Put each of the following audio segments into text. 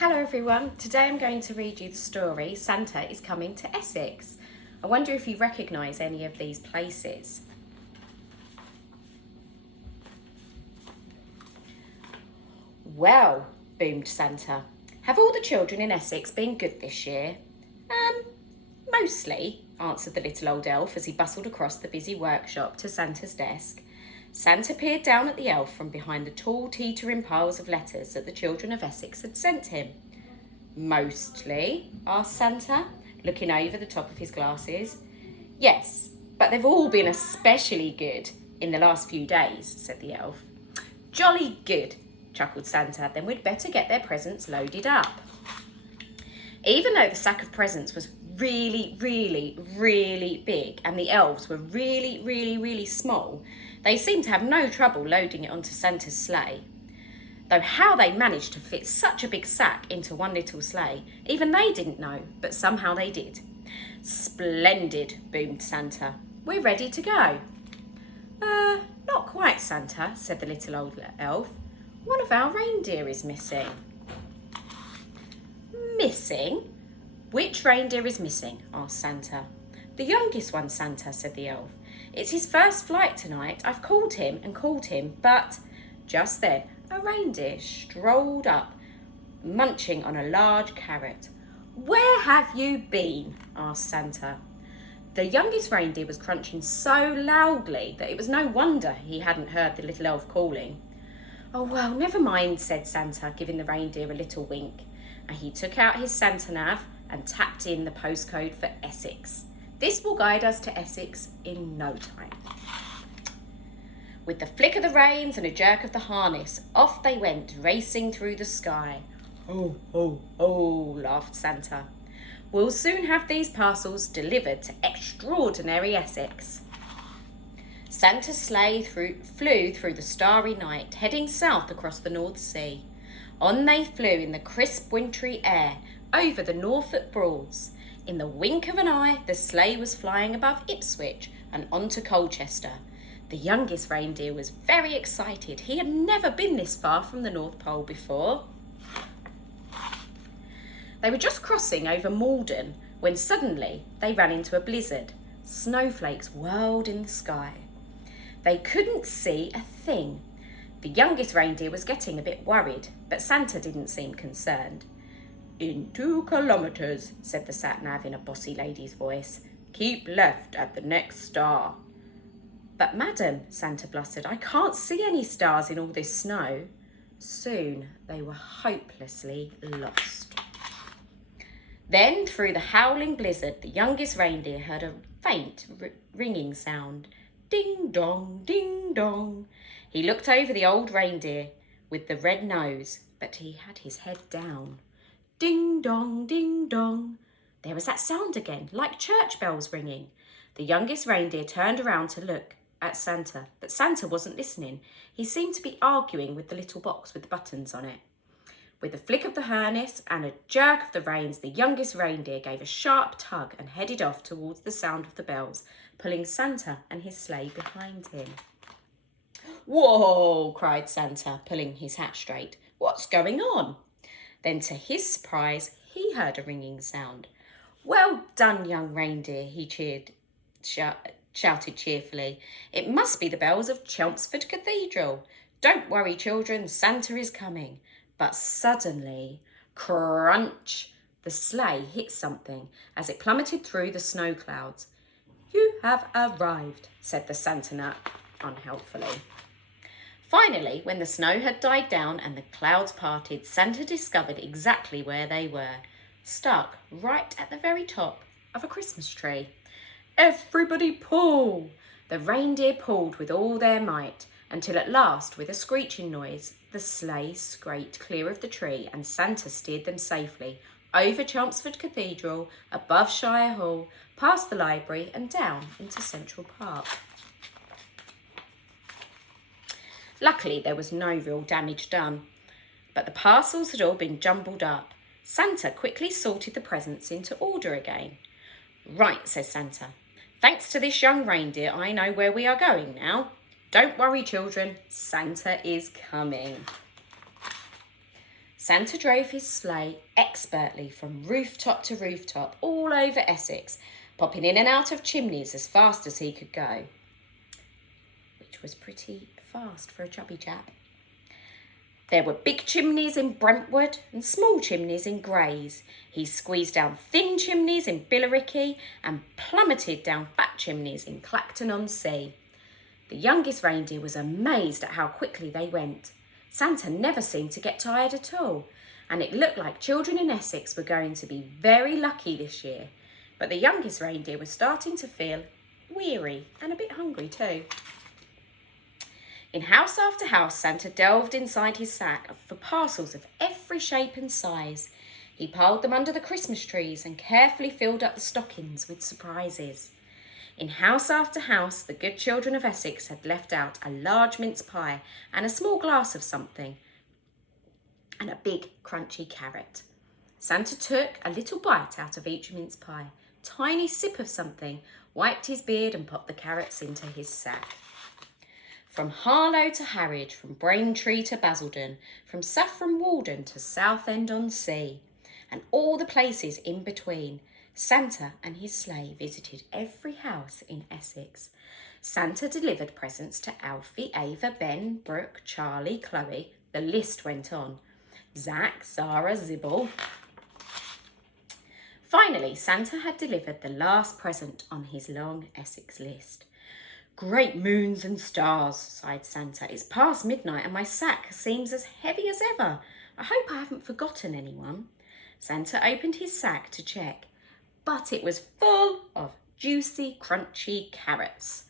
Hello everyone, today I'm going to read you the story Santa is Coming to Essex. I wonder if you recognise any of these places. Well, boomed Santa, have all the children in Essex been good this year? Mostly, answered the little old elf as he bustled across the busy workshop to Santa's desk. Santa peered down at the elf from behind the tall teetering piles of letters that the children of Essex had sent him. Mostly, asked Santa, looking over the top of his glasses. Yes, but they've all been especially good in the last few days, said the elf. Jolly good, chuckled Santa, then we'd better get their presents loaded up. Even though the sack of presents was really big and the elves were really small, they seemed to have no trouble loading it onto Santa's sleigh. Though how they managed to fit such a big sack into one little sleigh, even they didn't know, but somehow they did. Splendid, boomed Santa. We're ready to go. Not quite, Santa, said the little old elf. One of our reindeer is missing. Missing? Which reindeer is missing? Asked Santa. The youngest one, Santa, said the elf. It's his first flight tonight. I've called him, but just then a reindeer strolled up, munching on a large carrot. Where have you been? Asked Santa. The youngest reindeer was crunching so loudly that it was no wonder he hadn't heard the little elf calling. Oh, well, never mind, said Santa, giving the reindeer a little wink. And he took out his Santa nav and tapped in the postcode for Essex. This will guide us to Essex in no time. With the flick of the reins and a jerk of the harness, off they went, racing through the sky. Ho, ho, ho, laughed Santa. We'll soon have these parcels delivered to extraordinary Essex. Santa's sleigh flew through the starry night, heading south across the North Sea. On they flew in the crisp wintry air, over the Norfolk Broads. In the wink of an eye, the sleigh was flying above Ipswich and on to Colchester. The youngest reindeer was very excited. He had never been this far from the North Pole before. They were just crossing over Malden when suddenly they ran into a blizzard. Snowflakes whirled in the sky. They couldn't see a thing. The youngest reindeer was getting a bit worried, but Santa didn't seem concerned. In 2 kilometres, said the sat-nav in a bossy lady's voice. Keep left at the next star. But madam, Santa blustered, I can't see any stars in all this snow. Soon they were hopelessly lost. Then, through the howling blizzard, the youngest reindeer heard a faint ringing sound. Ding dong, ding dong. He looked over the old reindeer with the red nose, but he had his head down. Ding dong, ding dong. There was that sound again, like church bells ringing. The youngest reindeer turned around to look at Santa, but Santa wasn't listening. He seemed to be arguing with the little box with the buttons on it. With a flick of the harness and a jerk of the reins, the youngest reindeer gave a sharp tug and headed off towards the sound of the bells, pulling Santa and his sleigh behind him. Whoa, cried Santa, pulling his hat straight. What's going on? Then, to his surprise, he heard a ringing sound. Well done, young reindeer, he shouted cheerfully. It must be the bells of Chelmsford Cathedral. Don't worry, children, Santa is coming. But suddenly, crunch, the sleigh hit something as it plummeted through the snow clouds. You have arrived, said the Santa Nut unhelpfully. Finally, when the snow had died down and the clouds parted, Santa discovered exactly where they were, stuck right at the very top of a Christmas tree. Everybody pull! The reindeer pulled with all their might, until at last, with a screeching noise, the sleigh scraped clear of the tree and Santa steered them safely over Chelmsford Cathedral, above Shire Hall, past the library and down into Central Park. Luckily, there was no real damage done, but the parcels had all been jumbled up. Santa quickly sorted the presents into order again. Right, says Santa. Thanks to this young reindeer, I know where we are going now. Don't worry, children, Santa is coming. Santa drove his sleigh expertly from rooftop to rooftop all over Essex, popping in and out of chimneys as fast as he could go, which was pretty fast for a chubby chap. There were big chimneys in Brentwood and small chimneys in Grays. He squeezed down thin chimneys in Billericay and plummeted down fat chimneys in Clacton-on-Sea. The youngest reindeer was amazed at how quickly they went. Santa never seemed to get tired at all, and it looked like children in Essex were going to be very lucky this year. But the youngest reindeer was starting to feel weary and a bit hungry too. In house after house, Santa delved inside his sack for parcels of every shape and size. He piled them under the Christmas trees and carefully filled up the stockings with surprises. In house after house, the good children of Essex had left out a large mince pie and a small glass of something, and a big crunchy carrot. Santa took a little bite out of each mince pie, tiny sip of something, wiped his beard and popped the carrots into his sack. From Harlow to Harwich, from Braintree to Basildon, from Saffron Walden to Southend-on-Sea, and all the places in between, Santa and his sleigh visited every house in Essex. Santa delivered presents to Alfie, Ava, Ben, Brooke, Charlie, Chloe. The list went on. Zach, Zara, Zibble. Finally, Santa had delivered the last present on his long Essex list. Great moons and stars, sighed Santa. It's past midnight and my sack seems as heavy as ever. I hope I haven't forgotten anyone. Santa opened his sack to check, but it was full of juicy, crunchy carrots.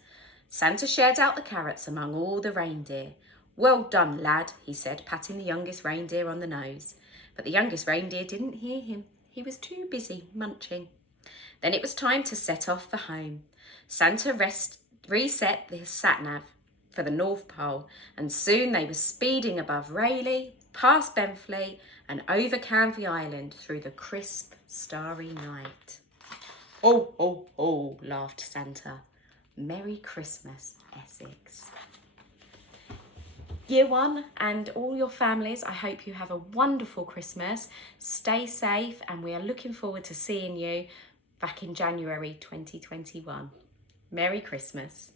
Santa shared out the carrots among all the reindeer. Well done, lad, he said, patting the youngest reindeer on the nose. But the youngest reindeer didn't hear him. He was too busy munching. Then it was time to set off for home. Santa reset the sat-nav for the North Pole, and soon they were speeding above Rayleigh, past Benfleet, and over Canvey Island through the crisp, starry night. Oh, oh, oh, laughed Santa. Merry Christmas, Essex. Year one and all your families, I hope you have a wonderful Christmas. Stay safe, and we are looking forward to seeing you back in January 2021. Merry Christmas.